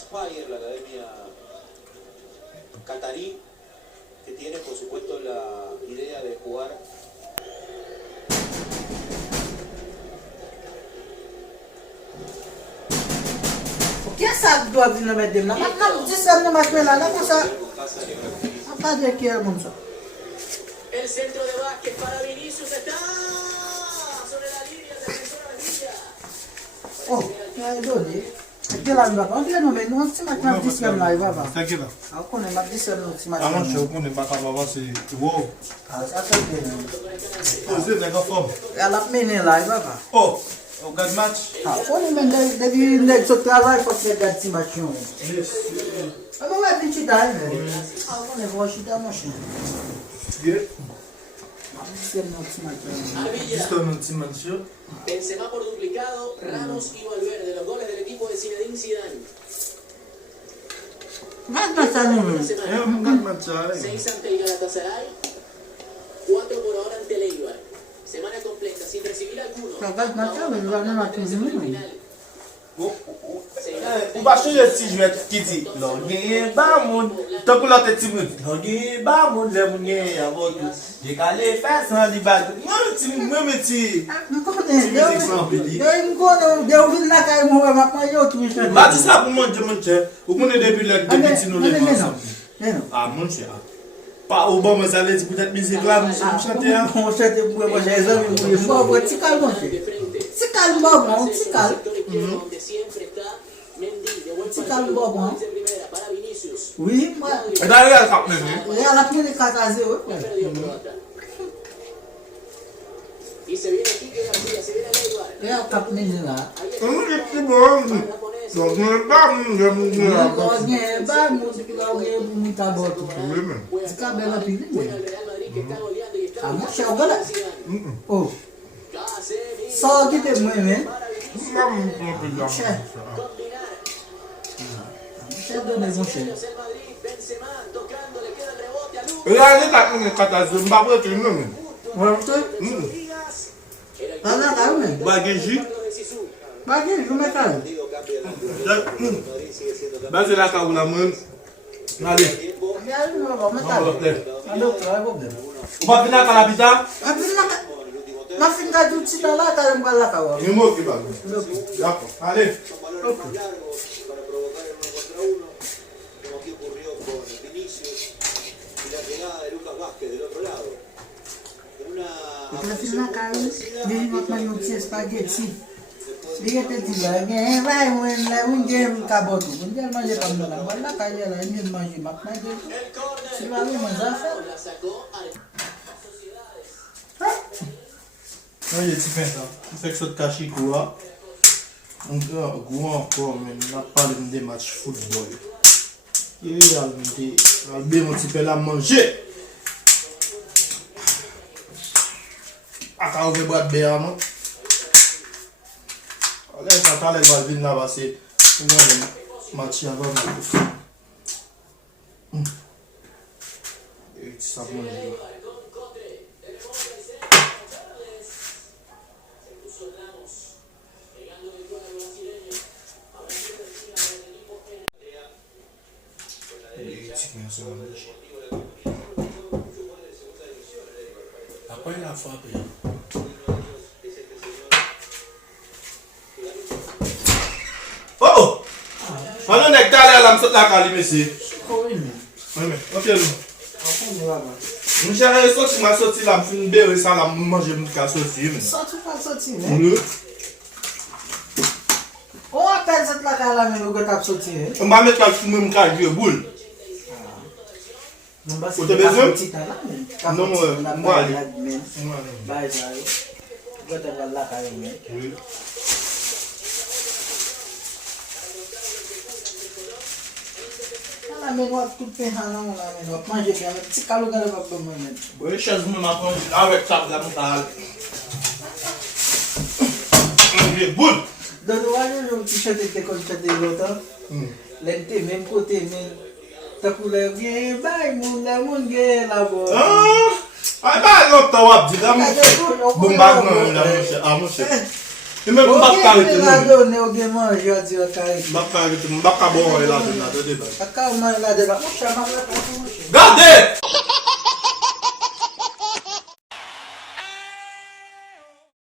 Spire, la academia catarí, que tiene por supuesto la idea de jugar. ¿Qué sabe do abrir no meio dele? Não disse no mais pela lá, mas a fazer que é monza. El centro de básquet para Vinicius está sobre la línea, el defensor Villa. Oh, é doido. Aquela não vai. Onde não vem? Não se mais não disse lá, baba. Tá aqui lá. Ah, quando é mais disse não se mais. Ah, não, eu quando eu bato a baba se uou. Ah, já foi bem. Você nega fome. Ela menina lá, baba. Oh, o gad match. Ah, quando me deve nem só trabalhar para fazer a estimação. Ah, não vai te dar, né? Ah, quando eu vou te dar uma chance. Esto no te manchó. En semáforo duplicado, Ramos y Valverde, los goles del equipo de Zinedine Zidane. Mas não está no Una mundo. semana É um gad match aí. 6 ante el Galatasaray, 4 por ahora ante el Eibar. Semana completa, sin recibir alguno. Mas não está, mas não está no mundo. Ou ba chanje ti jwet ki di, lò genye ba moun, tankou lò te ti moun, lò genye ba moun le moun genye avotou, je ka le fè san li bagou, yon ti moun mwen me ti, Não deu vir na cara e morreu, mas eu tu isso. ba di sa pou moun je moun che, ou konen depi lè depi ti nou le vansan. Não. A moun che a. Pa ou ba mwen sale di pou tèt mizik la, moun chante a. Não sei te pour você exame por isso, vou te calmar. Se calma bom, se calma. Donde siempre está Mendy, de buen Se partido, calma bom. de primera para Vinicius. Oui, mas E da yon kap men ni. ela pode casar eu. Perdió Croata. Y se viene Quique García, se viene el Eibar. É o capitão lá. Moun je ti bon, lò genye ba moun le moun genye avotou. Alguém vai muito lá alguém muito aborto. Oui men. Se cabelo pide. Juega el Real Madrid que está goleando y está Ah, mas goleando chegou lá. a Zidane. Oh, Casemiro só que tem mãe, né? Ba moun konpe jan. combinar. Você deu mais um cheiro. El Madrid, Benzema tocando, le queda el rebote a Lucas. E la yon kat mwen kataz, mba pou ete yon men. Vamos ter. Díaz. Era el Tá na cara, né? Bageji. cuadro de Zizou. Vai aqui, como é que é? Digo, cambia la Madrid sigue siendo campeón. Ba se la ka ou la mwen. Ale. Tiempo, Viagem não, vamos tá. Mwen le. Ando, vai, vamos ver. Ou pa vina ka la pita? Mas na en el último tercio, mas fica tudo se lá, tá no lá cá. Yon mou ki bagou. Dako. Ale. son balones más largos para provocar el 1 contra 1, como aquí ocurrió con Vinicius y la llegada de Lucas Vázquez del otro lado. En una Na fina cara, vem uma panhotinha espaguete. Liga te tira, vai um dia acabou tudo. Um dia mais é para lá, vai lá cair lá, nem mais mas mais. El córner. Se vai mais já. La sacó al Nan ye ti pen sa. Mwen fek sot kashi kou a. Mwen kou ankon men. Nan pale mwen de match football. Ye al mwen te. Al be mwen ti pe la manje. Aka ouve brat be a man. Ale sa talen bal vin la base. Mwen de match yavan mwen. Ye ti sa manje. Ye ti men se manje. Après la frappe, Oh! Manon nek talen la msot la kali mesi. Correndo. Mwen men, ok loun. Vamos lá. Mwen chère soti mwen soti la mfin bere sa la mwen manje mwen ka soti men. Só tu faz sozinho, né? Mwen Ou a peça de lá cara mesmo que tá sozinho. mwen ba met kal fume mwen ka gwe boul. Não vai Ou te bezou? Não, Non mwen, mwen ale. Mwen ale. Vai já. Gota vai lá cara mesmo. Oui. Lá mesmo a tudo ferrando lá mesmo. Mas já que se calo cara vai pro momento. Mwen chez mwen ma konj avek tap la mwen ka ale. Mwen gwe boul. Dando olha o que já tem quando já tem outra. Lente mesmo côté mesmo. Tá por lá bien vai mun ge la bo. Ay ba yon ta wap di la mwen che. Bon bag nan yon la mwen che. A mwen che. E men Ok, mbak karite la nou. donne au gamin, je dis au carré. Mbak karite, mbak kabon la den la de debat. Akal man la de la. Mon chat, ma la